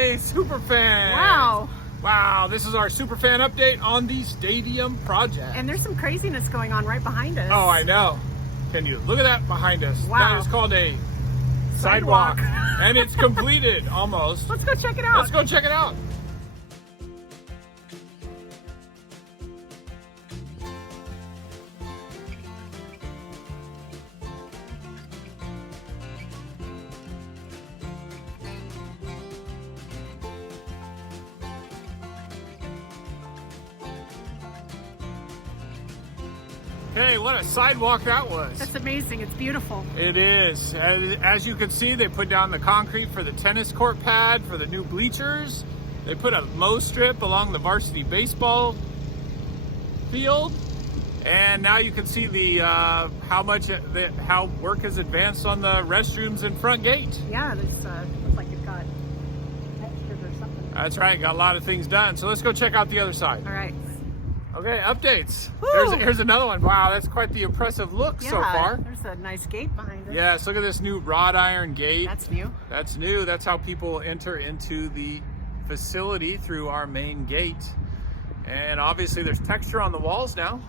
Hey, SuperFan! Wow. Wow, this is our SuperFan update on the stadium project. And there's some craziness going on right behind us. Oh, I know. Can you look at that behind us? Wow. That is called a sidewalk. And it's completed almost. Let's go check it out. Let's go check it out. Hey, what a sidewalk that was. That's amazing. It's beautiful. It is. As you can see, they put down the concrete for the tennis court pad, for the new bleachers. They put a mow strip along the varsity baseball field. And now you can see the how work has advanced on the restrooms and front gate. Yeah, this looks like it got textured or something. That's right, got a lot of things done. So let's go check out the other side. All right. Okay, updates. Woo! Here's another one. Wow, that's quite the impressive look so far. There's a nice gate behind us. Yes, look at this new wrought iron gate. That's new. That's new. That's how people enter into the facility, through our main gate. And obviously there's texture on the walls now.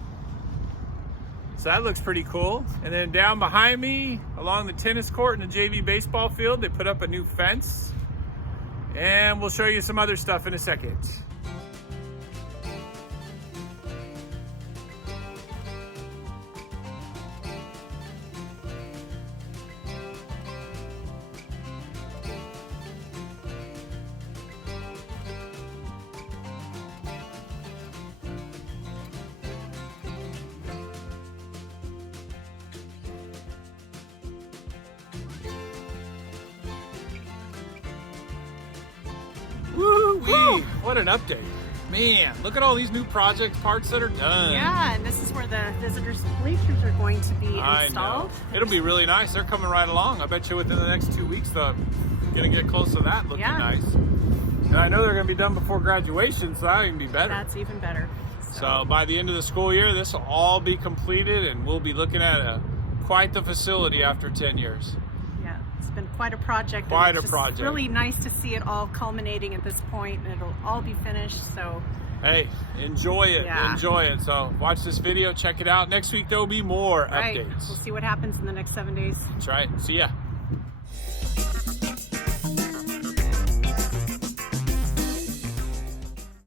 So that looks pretty cool. And then down behind me, along the tennis court and the JV baseball field, they put up a new fence. And we'll show you some other stuff in a second. Woo-wee! What an update. Man, look at all these new project parts that are done. Yeah, and this is where the visitors' bleachers are going to be installed. It'll be really nice. They're coming right along. I bet you within the next 2 weeks they're gonna get close to that looking nice. And I know they're gonna be done before graduation, so that'll even be better. That's even better. So by the end of the school year, this will all be completed, and we'll be looking at quite the facility after 10 years. Yeah, it's been quite a project. Quite a just project. Really nice to see it all culminating at this point, and it'll all be finished. So hey, enjoy it. Yeah. Enjoy it. So watch this video, check it out. Next week there will be more updates. We'll see what happens in the next 7 days. That's right. See ya.